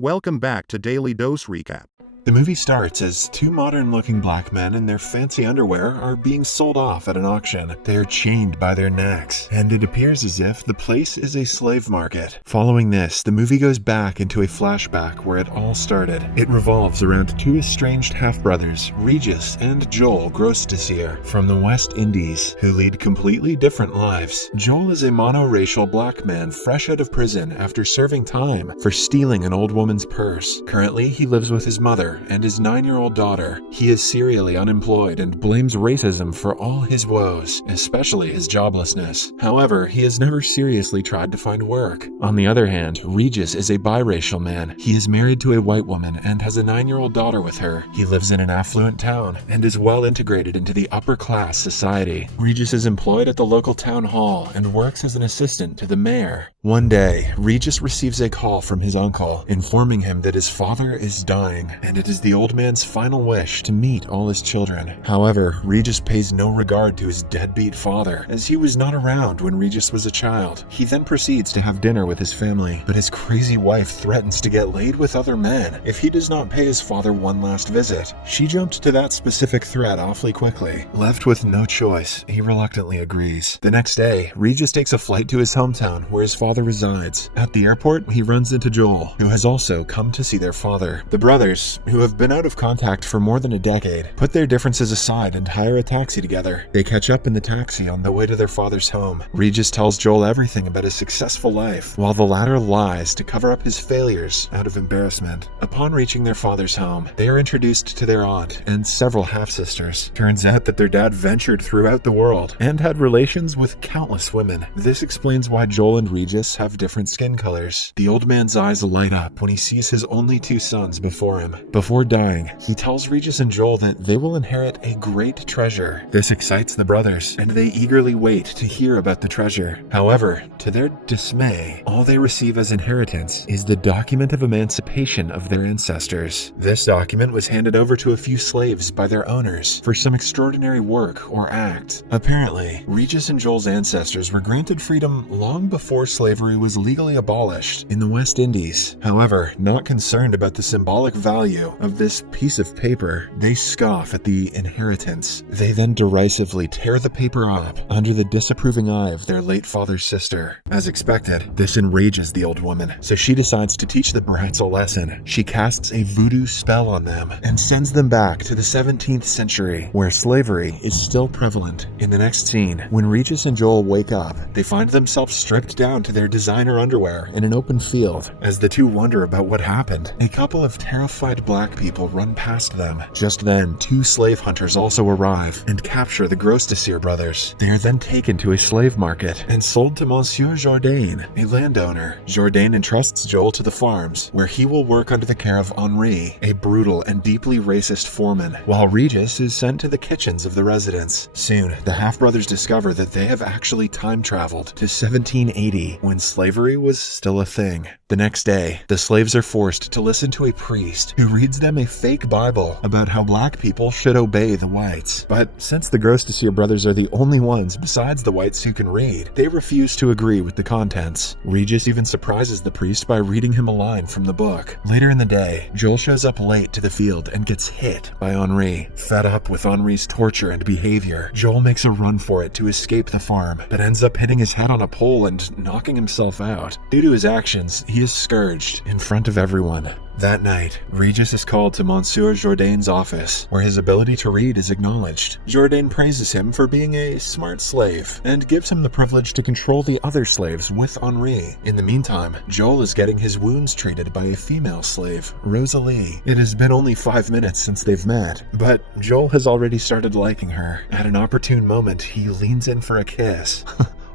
welcome back to Daily Dose Recap. The movie starts as two modern-looking black men in their fancy underwear are being sold off at an auction. They are chained by their necks, and it appears as if the place is a slave market. Following this, the movie goes back into a flashback where it all started. It revolves around two estranged half-brothers, Regis and Joel Grosdesir, from the West Indies, who lead completely different lives. Joel is a monoracial black man fresh out of prison after serving time for stealing an old woman's purse. Currently, he lives with his mother and his 9-year-old daughter. He is serially unemployed and blames racism for all his woes, especially his joblessness. However, he has never seriously tried to find work. On the other hand, Regis is a biracial man. He is married to a white woman and has a 9-year-old daughter with her. He lives in an affluent town and is well integrated into the upper-class society. Regis is employed at the local town hall and works as an assistant to the mayor. One day, Regis receives a call from his uncle, informing him that his father is dying, and it is the old man's final wish to meet all his children. However, Regis pays no regard to his deadbeat father, as he was not around when Regis was a child. He then proceeds to have dinner with his family, but his crazy wife threatens to get laid with other men if he does not pay his father one last visit. She jumped to that specific threat awfully quickly. Left with no choice, he reluctantly agrees. The next day, Regis takes a flight to his hometown where his father resides. At the airport, he runs into Joel, who has also come to see their father. The brothers, who have been out of contact for more than a decade, put their differences aside and hire a taxi together. They catch up in the taxi on the way to their father's home. Regis tells Joel everything about his successful life, while the latter lies to cover up his failures out of embarrassment. Upon reaching their father's home, they are introduced to their aunt and several half-sisters. Turns out that their dad ventured throughout the world and had relations with countless women. This explains why Joel and Regis have different skin colors. The old man's eyes light up when he sees his only two sons before him. Before dying, he tells Regis and Joel that they will inherit a great treasure. This excites the brothers, and they eagerly wait to hear about the treasure. However, to their dismay, all they receive as inheritance is the document of emancipation of their ancestors. This document was handed over to a few slaves by their owners for some extraordinary work or act. Apparently, Regis and Joel's ancestors were granted freedom long before slavery was legally abolished in the West Indies. However, not concerned about the symbolic value of this piece of paper, they scoff at the inheritance. They then derisively tear the paper up under the disapproving eye of their late father's sister. As expected, this enrages the old woman, so she decides to teach the brats a lesson. She casts a voodoo spell on them and sends them back to the 17th century, where slavery is still prevalent. In the next scene, when Regis and Joel wake up, they find themselves stripped down to their designer underwear in an open field. As the two wonder about what happened, a couple of terrified black people run past them. Just then, two slave hunters also arrive and capture the Grosdesir brothers. They are then taken to a slave market and sold to Monsieur Jourdain, a landowner. Jourdain entrusts Joel to the farms, where he will work under the care of Henri, a brutal and deeply racist foreman, while Regis is sent to the kitchens of the residence. Soon, the half-brothers discover that they have actually time-traveled to 1780, when slavery was still a thing. The next day, the slaves are forced to listen to a priest who reads them a fake Bible about how black people should obey the whites. But since the Grosdesir brothers are the only ones besides the whites who can read, they refuse to agree with the contents. Regis even surprises the priest by reading him a line from the book. Later in the day, Joel shows up late to the field and gets hit by Henri. Fed up with Henri's torture and behavior, Joel makes a run for it to escape the farm, but ends up hitting his head on a pole and knocking himself out. Due to his actions, he is scourged in front of everyone. That night, Regis is called to Monsieur Jourdain's office, where his ability to read is acknowledged. Jourdain praises him for being a smart slave, and gives him the privilege to control the other slaves with Henri. In the meantime, Joel is getting his wounds treated by a female slave, Rosalie. It has been only 5 minutes since they've met, but Joel has already started liking her. At an opportune moment, he leans in for a kiss.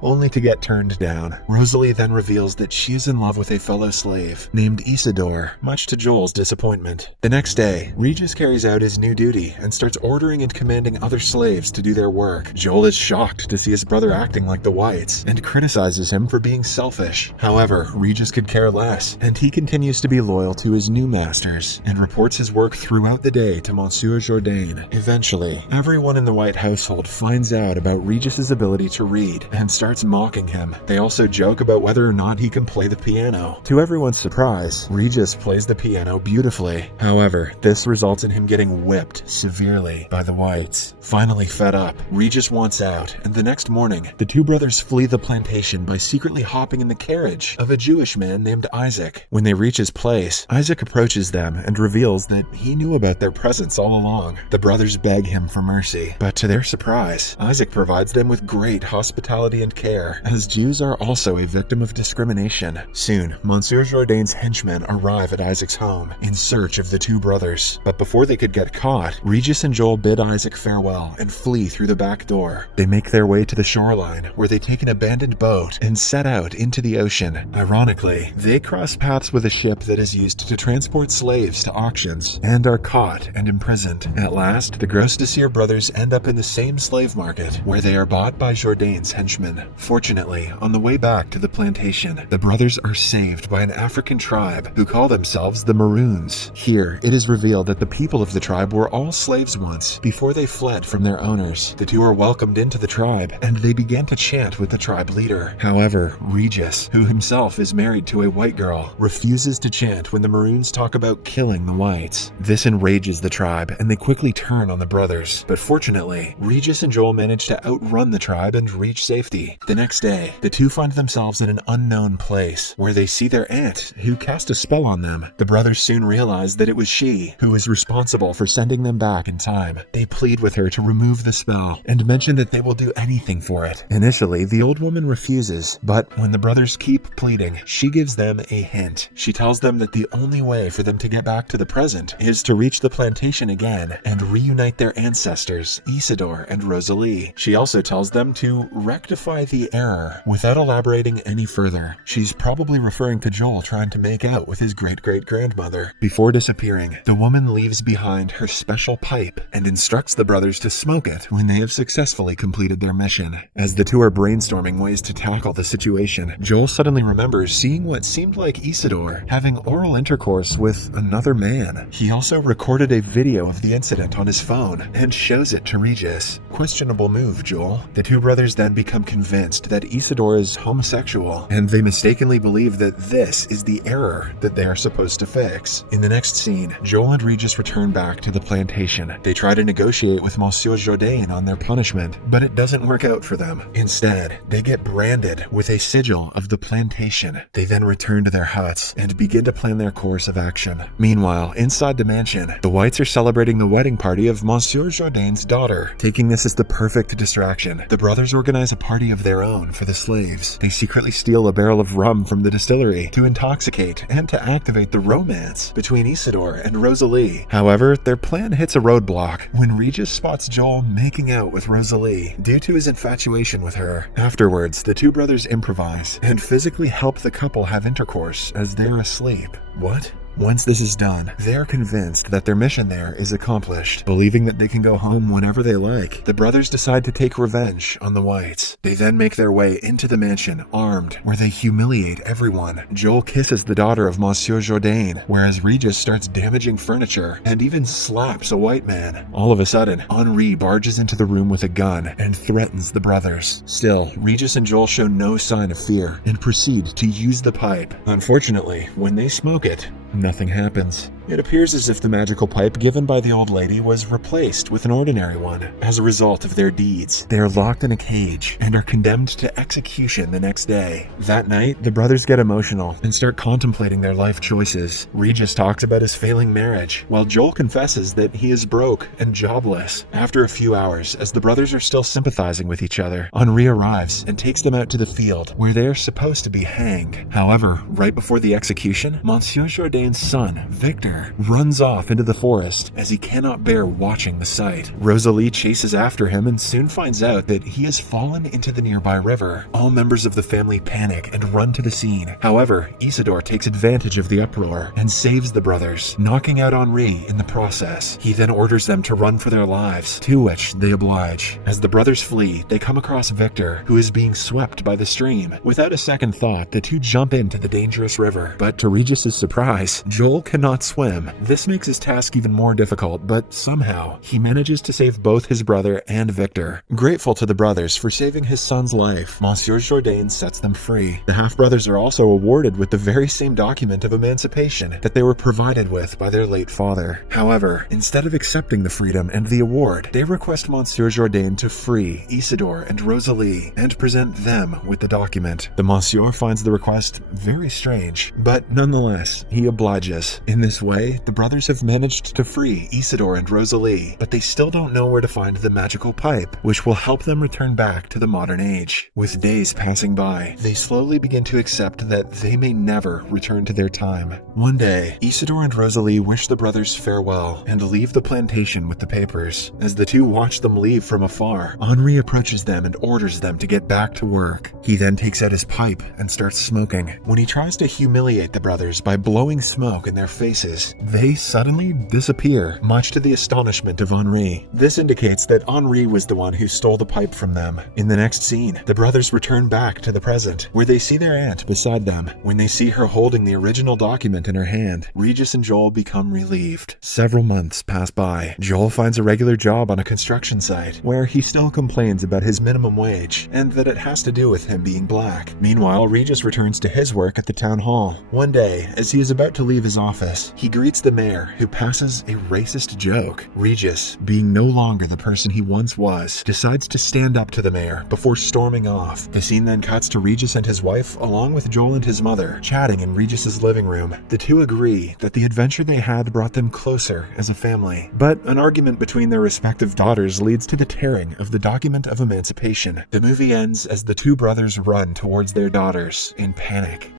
Only to get turned down. Rosalie then reveals that she is in love with a fellow slave named Isidore, much to Joel's disappointment. The next day, Regis carries out his new duty and starts ordering and commanding other slaves to do their work. Joel is shocked to see his brother acting like the whites and criticizes him for being selfish. However, Regis could care less, and he continues to be loyal to his new masters and reports his work throughout the day to Monsieur Jourdain. Eventually, everyone in the white household finds out about Regis's ability to read and starts starts mocking him. They also joke about whether or not he can play the piano. To everyone's surprise, Regis plays the piano beautifully. However, this results in him getting whipped severely by the whites. Finally fed up, Regis wants out, and the next morning, the two brothers flee the plantation by secretly hopping in the carriage of a Jewish man named Isaac. When they reach his place, Isaac approaches them and reveals that he knew about their presence all along. The brothers beg him for mercy, but to their surprise, Isaac provides them with great hospitality and care, as Jews are also a victim of discrimination. Soon, Monsieur Jourdain's henchmen arrive at Isaac's home in search of the two brothers, but before they could get caught, Regis and Joel bid Isaac farewell and flee through the back door. They make their way to the shoreline, where they take an abandoned boat and set out into the ocean. Ironically, they cross paths with a ship that is used to transport slaves to auctions, and are caught and imprisoned. At last, the Gros Desir brothers end up in the same slave market, where they are bought by Jourdain's henchmen. Fortunately, on the way back to the plantation, the brothers are saved by an African tribe who call themselves the Maroons. Here, it is revealed that the people of the tribe were all slaves once, before they fled from their owners. The two are welcomed into the tribe, and they begin to chant with the tribe leader. However, Regis, who himself is married to a white girl, refuses to chant when the Maroons talk about killing the whites. This enrages the tribe, and they quickly turn on the brothers. But fortunately, Regis and Joel manage to outrun the tribe and reach safety. The next day, the two find themselves in an unknown place, where they see their aunt, who cast a spell on them. The brothers soon realize that it was she who was responsible for sending them back in time. They plead with her to remove the spell, and mention that they will do anything for it. Initially, the old woman refuses, but when the brothers keep pleading, she gives them a hint. She tells them that the only way for them to get back to the present is to reach the plantation again and reunite their ancestors, Isidore and Rosalie. She also tells them to rectify the error without elaborating any further. She's probably referring to Joel trying to make out with his great-great-grandmother. Before disappearing, the woman leaves behind her special pipe and instructs the brothers to smoke it when they have successfully completed their mission. As the two are brainstorming ways to tackle the situation, Joel suddenly remembers seeing what seemed like Isidore having oral intercourse with another man. He also recorded a video of the incident on his phone and shows it to Regis. Questionable move, Joel. The two brothers then become convinced that Isidore is homosexual, and they mistakenly believe that this is the error that they are supposed to fix. In the next scene, Joel and Regis return back to the plantation. They try to negotiate with Monsieur Jourdain on their punishment, but it doesn't work out for them. Instead, they get branded with a sigil of the plantation. They then return to their huts and begin to plan their course of action. Meanwhile, inside the mansion, the whites are celebrating the wedding party of Monsieur Jourdain's daughter. Taking this as the perfect distraction, the brothers organize a party of their own for the slaves. They secretly steal a barrel of rum from the distillery to intoxicate and to activate the romance between Isidore and Rosalie. However, their plan hits a roadblock when Regis spots Joel making out with Rosalie due to his infatuation with her. Afterwards, the two brothers improvise and physically help the couple have intercourse as they're asleep. What? Once this is done, they are convinced that their mission there is accomplished. Believing that they can go home whenever they like, the brothers decide to take revenge on the whites. They then make their way into the mansion, armed, where they humiliate everyone. Joel kisses the daughter of Monsieur Jourdain, whereas Regis starts damaging furniture and even slaps a white man. All of a sudden, Henri barges into the room with a gun and threatens the brothers. Still, Regis and Joel show no sign of fear and proceed to use the pipe. Unfortunately, when they smoke it, nothing happens. It appears as if the magical pipe given by the old lady was replaced with an ordinary one. As a result of their deeds, they are locked in a cage and are condemned to execution the next day. That night, the brothers get emotional and start contemplating their life choices. Regis talks about his failing marriage, while Joel confesses that he is broke and jobless. After a few hours, as the brothers are still sympathizing with each other, Henri arrives and takes them out to the field, where they are supposed to be hanged. However, right before the execution, Monsieur Jourdain's son, Victor, runs off into the forest as he cannot bear watching the sight. Rosalie chases after him and soon finds out that he has fallen into the nearby river. All members of the family panic and run to the scene. However, Isidore takes advantage of the uproar and saves the brothers, knocking out Henri in the process. He then orders them to run for their lives, to which they oblige. As the brothers flee, they come across Victor, who is being swept by the stream. Without a second thought, the two jump into the dangerous river, but to Regis's surprise, Joel cannot swim swim. This makes his task even more difficult, but somehow he manages to save both his brother and Victor. Grateful to the brothers for saving his son's life, Monsieur Jourdain sets them free. The half-brothers are also awarded with the very same document of emancipation that they were provided with by their late father. However, instead of accepting the freedom and the award, they request Monsieur Jourdain to free Isidore and Rosalie and present them with the document. The Monsieur finds the request very strange, but nonetheless, he obliges. In this way, the brothers have managed to free Isidore and Rosalie, but they still don't know where to find the magical pipe, which will help them return back to the modern age. With days passing by, they slowly begin to accept that they may never return to their time. One day, Isidore and Rosalie wish the brothers farewell and leave the plantation with the papers. As the two watch them leave from afar, Henri approaches them and orders them to get back to work. He then takes out his pipe and starts smoking. When he tries to humiliate the brothers by blowing smoke in their faces, they suddenly disappear, much to the astonishment of Henri. This indicates that Henri was the one who stole the pipe from them. In the next scene, the brothers return back to the present, where they see their aunt beside them. When they see her holding the original document in her hand, Regis and Joel become relieved. Several months pass by. Joel finds a regular job on a construction site, where he still complains about his minimum wage, and that it has to do with him being black. Meanwhile, Regis returns to his work at the town hall. One day, as he is about to leave his office, he greets the mayor, who passes a racist joke. Regis, being no longer the person he once was, decides to stand up to the mayor before storming off. The scene then cuts to Regis and his wife, along with Joel and his mother, chatting in Regis's living room. The two agree that the adventure they had brought them closer as a family, but an argument between their respective daughters leads to the tearing of the document of emancipation. The movie ends as the two brothers run towards their daughters in panic.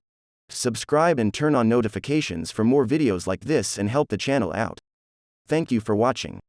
Subscribe and turn on notifications for more videos like this and help the channel out. Thank you for watching.